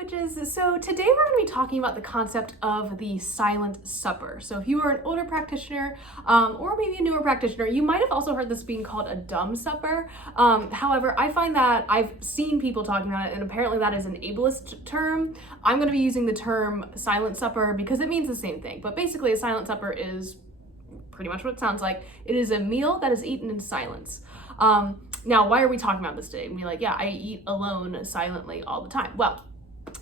witches. So today we're going to be talking about the concept of the silent supper. So if you are an older practitioner or maybe a newer practitioner, you might have also heard this being called a dumb supper. However, I find that I've seen people talking about it, and apparently that is an ableist term. I'm going to be using the term silent supper because it means the same thing. But basically a silent supper is pretty much what it sounds like. It is a meal that is eaten in silence. Now, why are we talking about this today? And be like, yeah, I eat alone silently all the time. Well,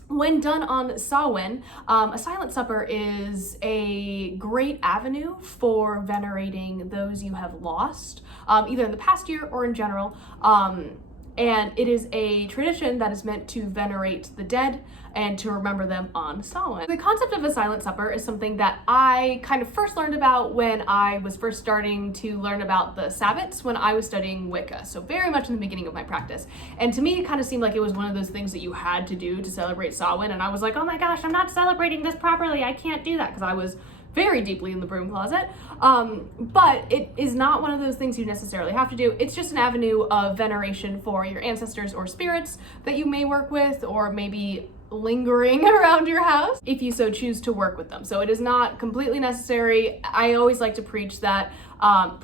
when done on Samhain, a silent supper is a great avenue for venerating those you have lost, either in the past year or in general. And it is a tradition that is meant to venerate the dead and to remember them on Samhain. The concept of a silent supper is something that I kind of first learned about when I was first starting to learn about the Sabbats when I was studying Wicca, so very much in the beginning of my practice. And to me, it kind of seemed like it was one of those things that you had to do to celebrate Samhain, and I was like, oh my gosh, I'm not celebrating this properly, I can't do that, because I was very deeply in the broom closet. But it is not one of those things you necessarily have to do. It's just an avenue of veneration for your ancestors or spirits that you may work with, or maybe lingering around your house if you so choose to work with them. So it is not completely necessary. I always like to preach that, I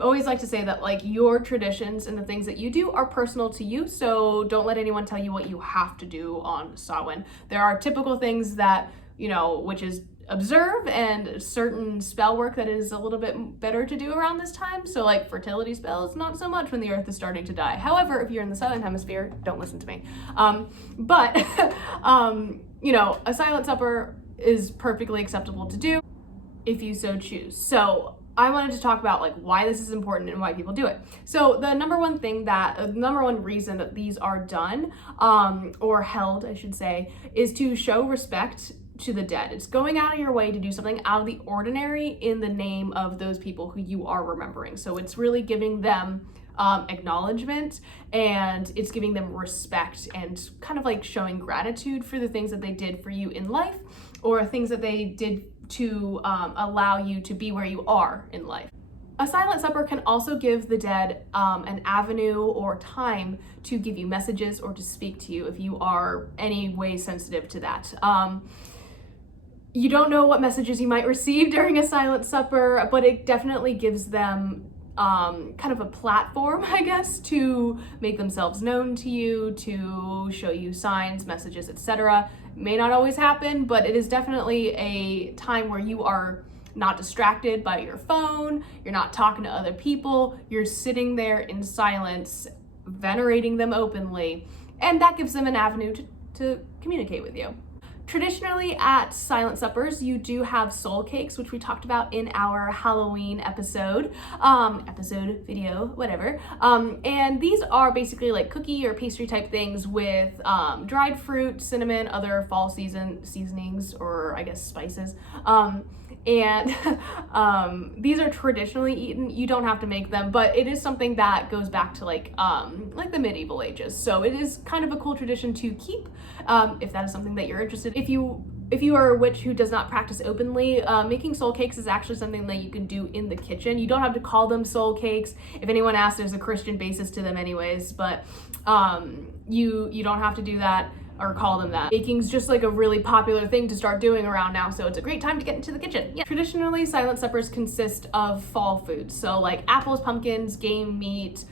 always like to say that like your traditions and the things that you do are personal to you. So don't let anyone tell you what you have to do on Samhain. There are typical things that, which is observe, and certain spell work that is a little bit better to do around this time. So like fertility spells, not so much when the earth is starting to die. However, if you're in the southern hemisphere, don't listen to me. A silent supper is perfectly acceptable to do if you so choose. So I wanted to talk about like why this is important and why people do it. So the number one reason that these are done, or held, I should say, is to show respect to the dead. It's going out of your way to do something out of the ordinary in the name of those people who you are remembering. So it's really giving them acknowledgement, and it's giving them respect and kind of like showing gratitude for the things that they did for you in life, or things that they did to allow you to be where you are in life. A silent supper can also give the dead an avenue or time to give you messages or to speak to you if you are any way sensitive to that. You don't know what messages you might receive during a silent supper, but it definitely gives them kind of a platform, I guess, to make themselves known to you, to show you signs, messages, etc. May not always happen, but it is definitely a time where you are not distracted by your phone, you're not talking to other people, you're sitting there in silence, venerating them openly, and that gives them an avenue to communicate with you. Traditionally at silent suppers, you do have soul cakes, which we talked about in our Halloween video, whatever. And these are basically like cookie or pastry type things with dried fruit, cinnamon, other fall seasonings, or I guess spices. And these are traditionally eaten. You don't have to make them, but it is something that goes back to like the medieval ages. So it is kind of a cool tradition to keep, if that is something that you're interested in. If you are a witch who does not practice openly, making soul cakes is actually something that you can do in the kitchen. You don't have to call them soul cakes. If anyone asks, there's a Christian basis to them anyways, but you don't have to do that or call them that. Baking's just like a really popular thing to start doing around now, so it's a great time to get into the kitchen. Yeah. Traditionally, silent suppers consist of fall foods, so like apples, pumpkins, game meat,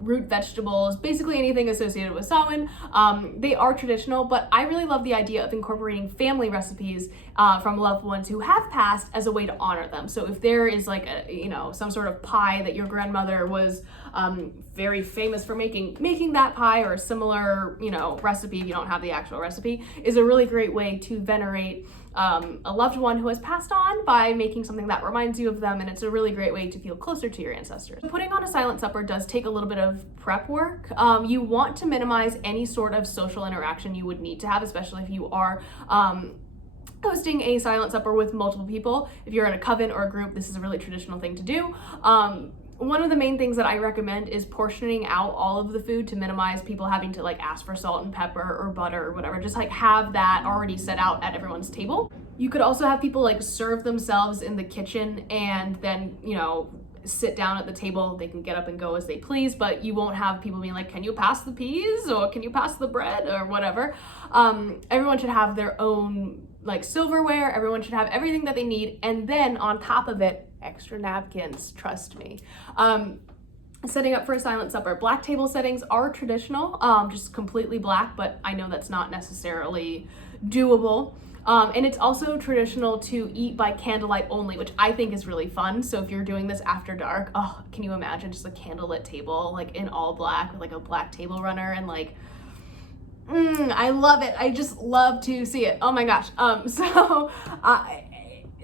root vegetables, basically anything associated with Samhain. They are traditional, but I really love the idea of incorporating family recipes from loved ones who have passed as a way to honor them. So if there is like some sort of pie that your grandmother was very famous for making that pie or a similar recipe, if you don't have the actual recipe, is a really great way to venerate a loved one who has passed on by making something that reminds you of them, and it's a really great way to feel closer to your ancestors. Putting on a silent supper does take a little bit of prep work. You want to minimize any sort of social interaction you would need to have, especially if you are hosting a silent supper with multiple people. If you're in a coven or a group, this is a really traditional thing to do. One of the main things that I recommend is portioning out all of the food to minimize people having to like ask for salt and pepper or butter or whatever. Just like have that already set out at everyone's table. You could also have people like serve themselves in the kitchen and then, sit down at the table. They can get up and go as they please, but you won't have people being like, can you pass the peas, or can you pass the bread, or whatever. Everyone should have their own like silverware. Everyone should have everything that they need, and then on top of it, extra napkins, trust me. Setting up for a silent supper. Black table settings are traditional, just completely black, but I know that's not necessarily doable. And it's also traditional to eat by candlelight only, which I think is really fun. So if you're doing this after dark, oh, can you imagine just a candlelit table, like in all black with like a black table runner, and like, I love it. I just love to see it. Oh my gosh.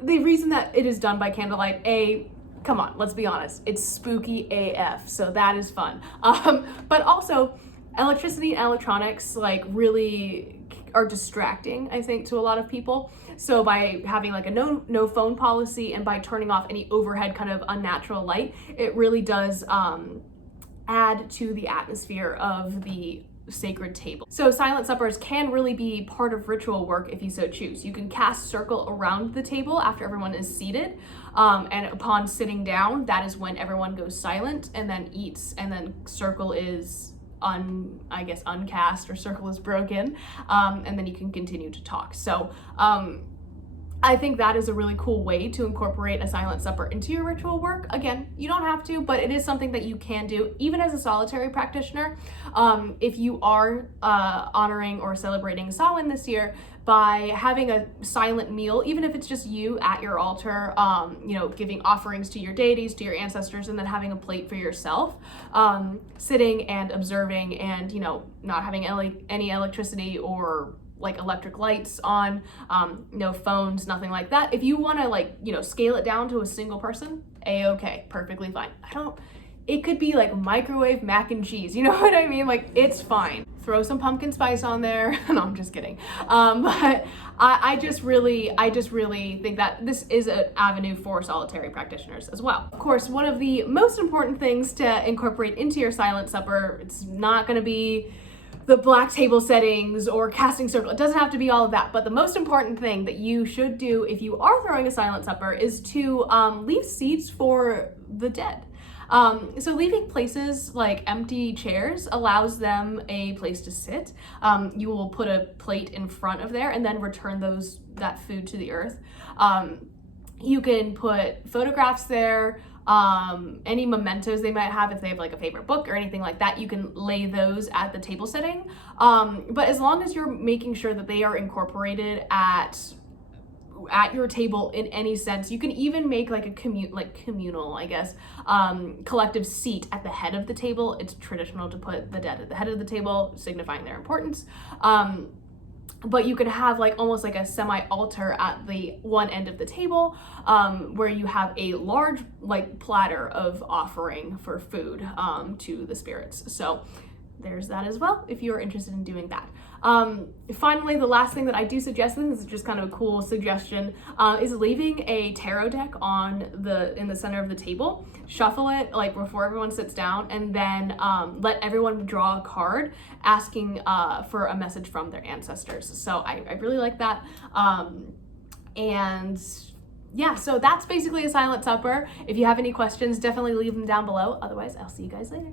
The reason that it is done by candlelight, come on, let's be honest, it's spooky AF, so that is fun. But also, electricity and electronics like really are distracting, I think, to a lot of people. So by having like a no phone policy, and by turning off any overhead kind of unnatural light, it really does add to the atmosphere of the sacred table. So silent suppers can really be part of ritual work if you so choose. You can cast circle around the table after everyone is seated, and upon sitting down, that is when everyone goes silent and then eats, and then circle is uncast, or circle is broken, and then you can continue to talk. So I think that is a really cool way to incorporate a silent supper into your ritual work. Again, you don't have to, but it is something that you can do, even as a solitary practitioner. If you are honoring or celebrating Samhain this year, by having a silent meal, even if it's just you at your altar, giving offerings to your deities, to your ancestors, and then having a plate for yourself, sitting and observing, and not having any electricity or like electric lights on, no phones, nothing like that. If you want to scale it down to a single person, a-okay, perfectly fine. It could be like microwave mac and cheese, you know what I mean? Like, it's fine. Throw some pumpkin spice on there. No, I'm just kidding. But I just really think that this is an avenue for solitary practitioners as well. Of course, one of the most important things to incorporate into your silent supper, it's not going to be the black table settings or casting circle. It doesn't have to be all of that, but the most important thing that you should do if you are throwing a silent supper is to leave seats for the dead. So leaving places like empty chairs allows them a place to sit. You will put a plate in front of there and then return that food to the earth. You can put photographs there, any mementos they might have, if they have like a favorite book or anything like that, you can lay those at the table setting. But as long as you're making sure that they are incorporated at your table in any sense, you can even make like a communal, I guess, collective seat at the head of the table. It's traditional to put the dead at the head of the table, signifying their importance. But you could have like almost like a semi-altar at the one end of the table, where you have a large like platter of offering for food to the spirits. So there's that as well, if you're interested in doing that. Finally, the last thing that I do suggest, and this is just kind of a cool suggestion, is leaving a tarot deck in the center of the table. Shuffle it like before everyone sits down, and then let everyone draw a card asking for a message from their ancestors. So I really like that. And yeah, so that's basically a silent supper. If you have any questions, definitely leave them down below. Otherwise, I'll see you guys later.